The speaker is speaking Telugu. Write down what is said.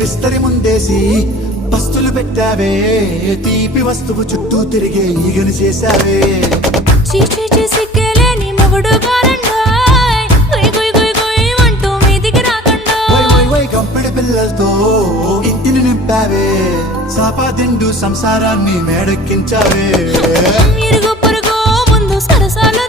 విస్తరి ముందేసి పస్తులు పెట్టావే, తీపి వస్తువు చుట్టూ తిరిగే ఈగలు చేశావే. చీచీ సిగ్గలేని మొగుడు గారండోయ్, గుయ్ గుయ్ గుయ్ గుయ్ అంటూ మీదికి రాకండోయ్. వై వై వై గంపెడి పిల్లలతో ఇంటిని నింపావే, సాపాదిండు సంసారాన్ని మేడెక్కించావే. ఇరుగు పొరుగు ముందు సరసాలు